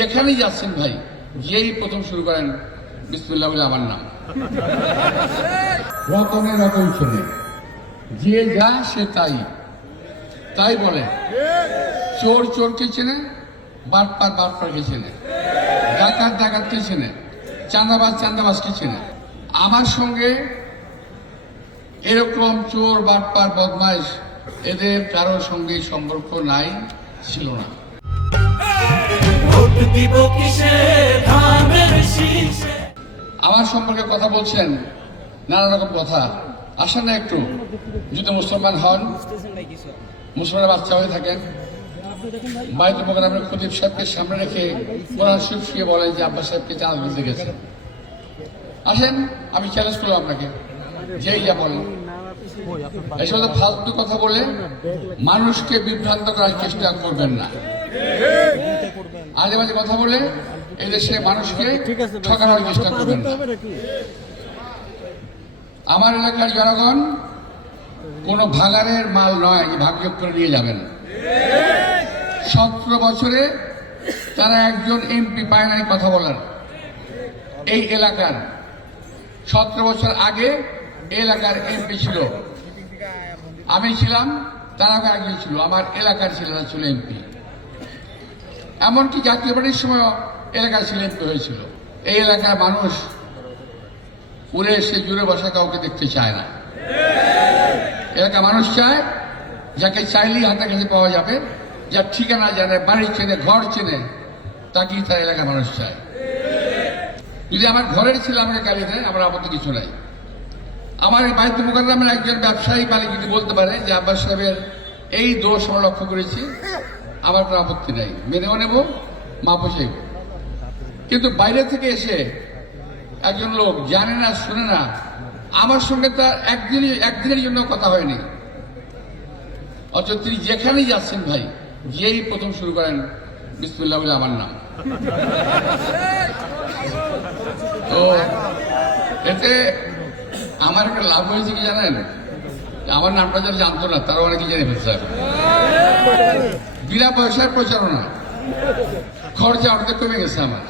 যেখানেই যাচ্ছেন ভাই, গিয়েই প্রথম শুরু করেন বিসমিল্লাহ বলে আমার নাম। রতনে রতন শোনে, যে যা সে তাই তাই বলে। চোর চোরকে চেনে, বাটপার বাটপারকে চেনে, ডাকাত ডাকাতকে চেনে, চাঁদাবাজ চাঁদাবাজকে চেনে। আমার সঙ্গে এরকম চোর বাটপার বদমাইশ এদের কারোর সঙ্গে সম্পর্ক নাই, ছিল না। আমার সম্পর্কে কথা বলছেন, নানা রকম কথা। আসেন না একটু, যদি মুসলমান হন, মুসলমানের বাচ্চা হয়ে থাকেন, বাড়িতে প্রোগ্রামের খতিব সাহেবকে সামনে রেখে কোরআন শরীফ শুয়ে বলেন যে আব্বাস সাহেবকে চাঁদা দিতে গেছে। আসেন, আমি চ্যালেঞ্জ করলাম আপনাকে, যেই যা বলেন। এসব ফালতু কথা বলে মানুষকে বিভ্রান্ত করার চেষ্টা করবেন না। আজে বাজে কথা বলে এদেশে মানুষকে ঠকানোর চেষ্টা করবেন না। আমার এলাকার জনগণ কোন ভাগাড়ের মাল নয় যে ভাগযোগ করে নিয়ে যাবেন। 17 বছরে তারা একজন এমপি পায় নাই কথা বলার। এই এলাকার 17 বছর আগে এলাকার এমপি ছিল, আমি ছিলাম, তার আগে একজন ছিল, আমার এলাকার ছেলেরা ছিল এমপি। এমনকি জাতীয় পার্টির সময় এলাকার ছেলে এমপি হয়েছিল। এই এলাকার মানুষ উড়ে এসে জুড়ে বসা কাউকে দেখতে চায় না। এলাকার মানুষ চায় যাকে চাইলেই হাতের কাছে পাওয়া যাবে, যার ঠিকানা জানে, বাড়ি চেনে, ঘর চেনে, তাকেই তার এলাকার মানুষ চায়। যদি আমার ঘরের ছেলে আমাকে গালি দেয়, আমার আপত্তি কিছু নাই। আমার এই বায়তুল মুকাররমের একজন ব্যবসায়ী মালিক যদি বলতে পারে যে আব্বাস সাহেবের এই দোষ আমরা লক্ষ্য করেছি, আমার কোনো আপত্তি নাই, মেনেও নেব, মাপও চাইব। কিন্তু বাইরে থেকে এসে একজন লোক জানে না, শুনে না, আমার সঙ্গে তার একদিনের জন্য কথা হয়নি, অথচ তিনি যেখানেই যাচ্ছেন ভাই, গিয়েই প্রথম শুরু করেন বিসমিল্লাহ বলে আমার নাম। তো এতে আমার একটা লাভ হয়েছে কি জানেন? আমার নামটা যারা জানতো না তারা অনেকে জেনে ফেলছে। বিনা পয়সার প্রচারণা, খরচা অর্ধেক কমে গেছে আমার।